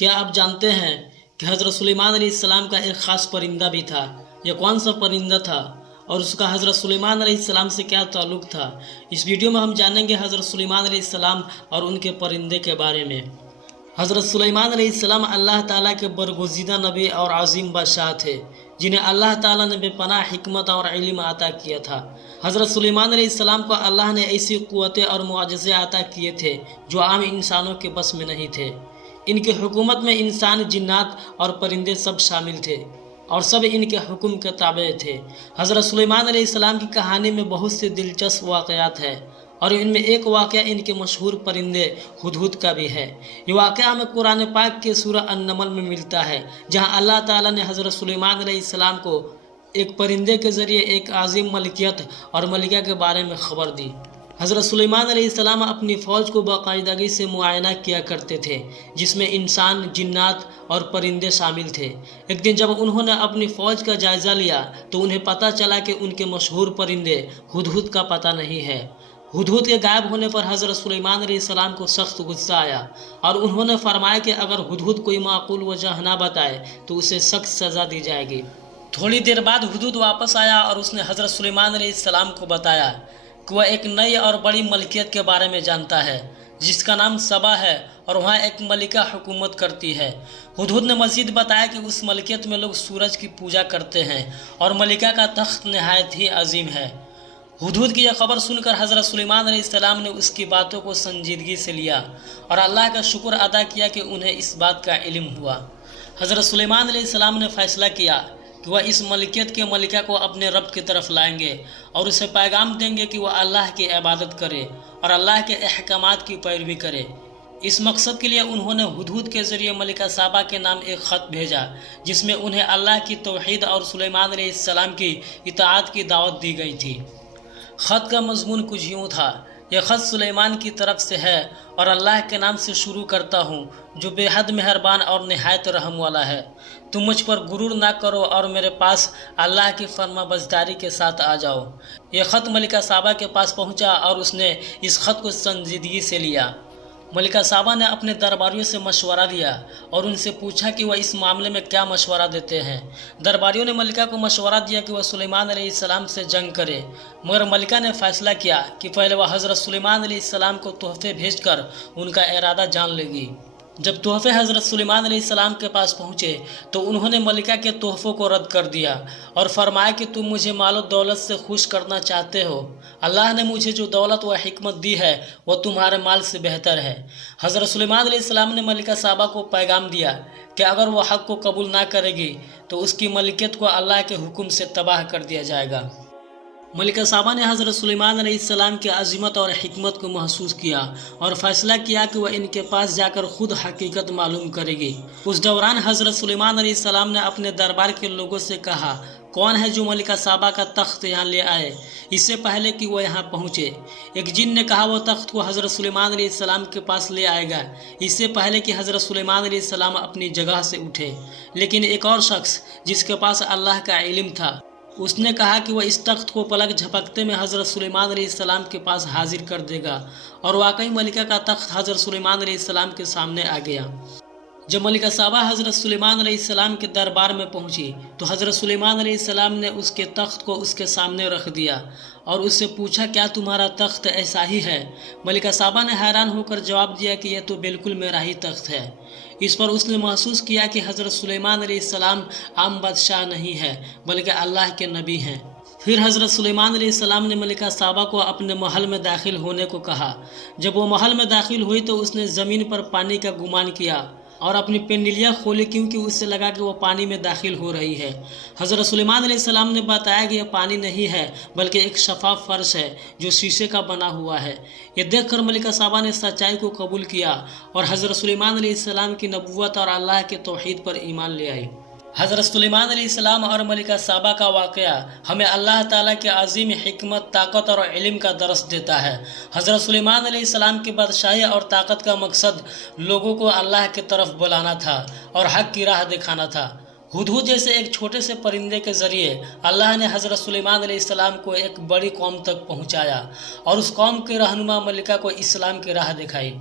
क्या आप जानते हैं कि हज़रत सुलेमान अलैहिस्सलाम का एक ख़ास परिंदा भी था? यह कौन सा परिंदा था और उसका हज़रत सुलेमान अलैहिस्सलाम से क्या ताल्लुक़ था? इस वीडियो में हम जानेंगे हज़रत सुलेमान अलैहिस्सलाम और उनके परिंदे के बारे में। हज़रत सुलेमान अलैहिस्सलाम अल्लाह ताला के बरगुज़ीदा नबी और अज़ीम बादशाह थे, जिन्हें अल्लाह ताला ने बेपनाह हिकमत और इल्म अता किया था। हज़रत सुलेमान अलैहिस्सलाम को अल्लाह ने ऐसी क़ुव्वतें और मुआजिज़े अता किए थे जो आम इंसानों के बस में नहीं थे। इनकी हुकूमत में इंसान, जिन्नात और परिंदे सब शामिल थे और सब इनके हुक्म के ताबे थे। हज़रत सुलेमान अलैहिस्सलाम की कहानी में बहुत से दिलचस्प वाक़यात हैं और इनमें एक वाक़या इनके मशहूर परिंदे हुदहुद का भी है। ये वाक़या हमें कुरान पाक के सूरह अन-नमल में मिलता है, जहाँ अल्लाह ताला ने हज़रत सुलेमान अलैहिस्सलाम को एक परिंदे के ज़रिए एक आज़िम मलकियत और मलिका के बारे में ख़बर दी। हज़रत सुलेमान अलैहिस्सलाम अपनी फ़ौज को बाकायदगी से मुआयना किया करते थे, जिसमें इंसान, जिन्नात और परिंदे शामिल थे। एक दिन जब उन्होंने अपनी फ़ौज का जायज़ा लिया तो उन्हें पता चला कि उनके मशहूर परिंदे हुदहुद का पता नहीं है। हुदहुद के गायब होने पर हज़रत सुलेमान अलैहिस्सलाम को सख्त गुस्सा आया और उन्होंने फरमाया कि अगर हुदहुद कोई माकूल वजह ना बताए तो उसे सख्त सज़ा दी जाएगी। थोड़ी देर बाद हुदहुद वापस आया और उसने हज़रत सुलेमान अलैहिस्सलाम को बताया कि वह एक नई और बड़ी मलकियत के बारे में जानता है, जिसका नाम सबा है और वहाँ एक मलिका हुकूमत करती है। हुदहुद ने मज़ीद बताया कि उस मलकियत में लोग सूरज की पूजा करते हैं और मलिका का तख्त नहायत ही अजीम है। हुदहुद की यह खबर सुनकर हज़रत सुलेमान अलैहिस्सलाम ने उसकी बातों को संजीदगी से लिया और अल्लाह का शुक्र अदा किया कि उन्हें इस बात का इल्म हुआ। हज़रत सुलेमान अलैहिस्सलाम ने फ़ैसला किया कि वह इस मलकियत के मलिका को अपने रब की तरफ लाएंगे और उसे पैगाम देंगे कि वह अल्लाह की इबादत करे और अल्लाह के अहकामात की पैरवी करे। इस मकसद के लिए उन्होंने हुदहुद के ज़रिए मलिका साबा के नाम एक ख़त भेजा, जिसमें उन्हें अल्लाह की तौहीद और सुलेमान अलैहिस्सलाम की इताअत की दावत दी गई थी। ख़त का मज़मून कुछ यूँ था: यह ख़त सुलेमान की तरफ से है और अल्लाह के नाम से शुरू करता हूँ, जो बेहद मेहरबान और नहायत रहम वाला है। तुम मुझ पर गुरूर ना करो और मेरे पास अल्लाह की फरमाबरदारी के साथ आ जाओ। यह ख़त मलिका साबा के पास पहुँचा और उसने इस ख़त को संजीदगी से लिया। मलिका साबा ने अपने दरबारियों से मशवरा लिया और उनसे पूछा कि वह इस मामले में क्या मशवरा देते हैं। दरबारियों ने मलिका को मशवरा दिया कि वह सुलेमान अलैहिस्सलाम से जंग करे, मगर मलिका ने फ़ैसला किया कि पहले वह हज़रत सुलेमान अलैहिस्सलाम को तोहफे भेजकर उनका इरादा जान लेगी। जब तोहफे हज़रत सुलेमान अलैहिस्सलाम के पास पहुँचे तो उन्होंने मलिका के तोहफ़ों को रद्द कर दिया और फरमाया कि तुम मुझे मालो दौलत से खुश करना चाहते हो। अल्लाह ने मुझे जो दौलत व हिकमत दी है वह तुम्हारे माल से बेहतर है। हज़रत सुलेमान अलैहिस्सलाम ने मलिका साबा को पैगाम दिया कि अगर वह हक़ को कबूल ना करेगी तो उसकी मलिकियत को अल्लाह के हुक्म से तबाह कर दिया जाएगा। मलिका साबा ने हज़रत सुलेमान अलैहिस्सलाम की अज़ीमत और हिकमत को महसूस किया और फ़ैसला किया कि वह इनके पास जाकर ख़ुद हकीकत मालूम करेगी। उस दौरान हज़रत सुलेमान अलैहिस्सलाम ने अपने दरबार के लोगों से कहा, कौन है जो मलिका साबा का तख्त यहाँ ले आए इससे पहले कि वह यहाँ पहुँचे। एक जिन ने कहा, वह तख्त को हज़रत सुलेमान अलैहिस्सलाम के पास ले आएगा इससे पहले कि हज़रत सुलेमान अलैहिस्सलाम अपनी जगह से उठे। लेकिन एक और शख्स जिसके पास अल्लाह का इल्म था, उसने कहा कि वह इस तख्त को पलक झपकते में हज़रत सुलेमान अलैहिस्सलाम के पास हाजिर कर देगा और वाकई मलिका का तख्त हज़रत सुलेमान अलैहिस्सलाम के सामने आ गया। जब मलिका साबा हज़रत सुलेमान अलैहिस्सलाम के दरबार में पहुंची तो हज़रत सुलेमान अलैहिस्सलाम ने उसके तख्त को उसके सामने रख दिया और उससे पूछा, क्या तुम्हारा तख्त ऐसा ही है? मलिका साबा ने हैरान होकर जवाब दिया कि यह तो बिल्कुल मेरा ही तख्त है। इस पर उसने महसूस किया कि हज़रत सुलेमान अलैहिस्सलाम आम बादशाह नहीं है बल्कि अल्लाह के नबी हैं। फिर हज़रत सुलेमान अलैहिस्सलाम ने मलिका साबा को अपने महल में दाखिल होने को कहा। जब वो महल में दाखिल हुई तो उसने ज़मीन पर पानी का गुमान किया और अपनी पेंडलियाँ खोली, क्योंकि उससे लगा कि वो पानी में दाखिल हो रही है। हज़रत सुलेमान अलैहिस्सलाम ने बताया कि यह पानी नहीं है बल्कि एक शफाफ फ़र्श है जो शीशे का बना हुआ है। यह देखकर मलिका साबा ने सच्चाई को कबूल किया और हज़रत सुलेमान अलैहिस्सलाम की नबूवत और अल्लाह के तौहीद पर ईमान ले आई। हज़रत सुलेमान अलैहिस्सलाम और मलिका साबा का वाक़या हमें अल्लाह ताला के अज़ीम हिकमत, ताकत और इल्म का दर्स देता है। हज़रत सुलेमान अलैहिस्सलाम की बादशाही और ताकत का मकसद लोगों को अल्लाह की तरफ बुलाना था और हक़ की राह दिखाना था। हुदहुद जैसे एक छोटे से परिंदे के ज़रिए अल्लाह ने हज़रत सुलेमान अलैहिस्सलाम को एक बड़ी कौम तक पहुँचाया और उस कौम के रहनुमा मलिका को इस्लाम की राह दिखाई।